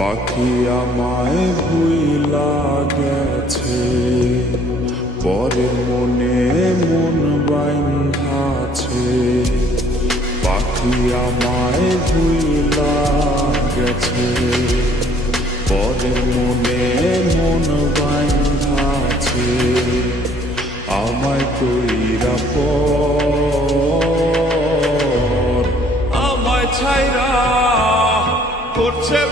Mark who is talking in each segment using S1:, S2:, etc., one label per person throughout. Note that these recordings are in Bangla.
S1: পাখি আমায় ভুইলা গেছে পরে মনে মন বাইন্ধাছে পাখি আমায় ভুইলা গেছে পরের মনে মন বাইন্ধাছে আমায় কইরা পর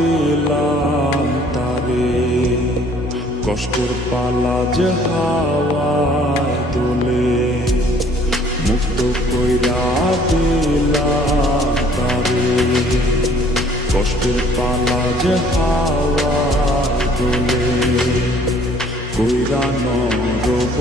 S1: দিলাম তারে। কষ্টের পালা যে হাওয়ায় দোলে মুক্ত কইরা দিলাম তারে। কষ্টের পালা যে হাওয়ায় দোলে কইরা নরব